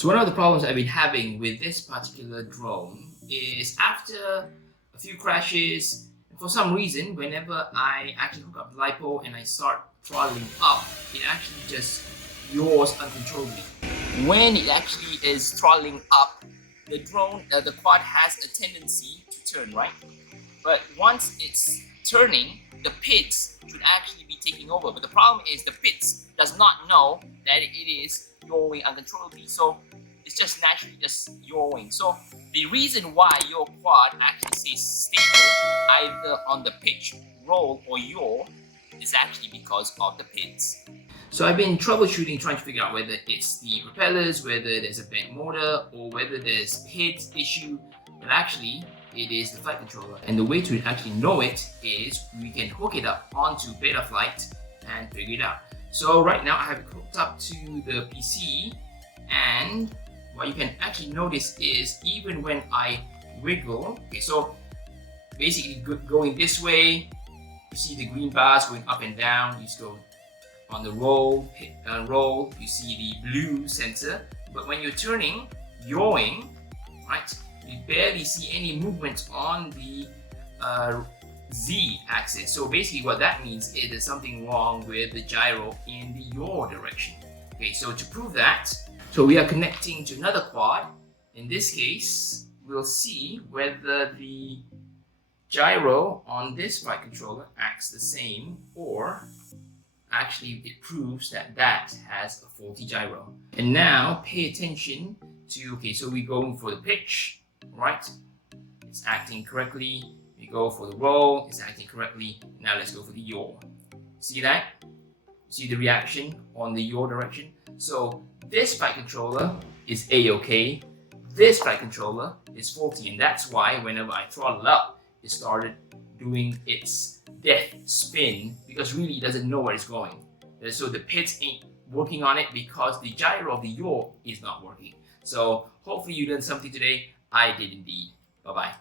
So one of the problems I've been having with this particular drone is after a few crashes, for some reason, whenever I actually hook up the LiPo and I start throttling up, it actually just yaws uncontrollably. When it actually is throttling up, the drone, the quad has a tendency to turn, right? But once it's turning, the PIDs should actually be taking over. But the problem is the PIDs does not know that it is yawing uncontrollably. So it's just naturally just yawing. So the reason why your quad actually stays stable either on the pitch, roll or yaw is actually because of the PIDs. So I've been troubleshooting, trying to figure out whether it's the propellers, whether there's a bent motor, or whether there's PIDs issue. But actually, it is the flight controller. And the way to actually know it is we can hook it up onto Betaflight and figure it out. So right now I have it hooked up to the PC, and what you can actually notice is even when I wiggle, okay, so basically going this way, you see the green bars going up and down. You just go on the roll, hit roll, you see the blue sensor. But when you're turning, yawing, right, you barely see any movement on the Z axis. So basically what that means is there's something wrong with the gyro in the yaw direction. Okay, so to prove that, so we are connecting to another quad. In this case, we'll see whether the gyro on this flight controller acts the same, or actually it proves that that has a faulty gyro. And now pay attention to, okay, so we're going for the pitch, right? It's acting correctly. We go for the roll, it's acting correctly. Now let's go for the yaw. See that? See the reaction on the yaw direction? So this flight controller is A-okay. This flight controller is faulty, and that's why whenever I throttle up, it started doing its death spin, because really it doesn't know where it's going. So the PIDs ain't working on it because the gyro of the yaw is not working. So hopefully you learned something today. I did indeed. Bye-bye.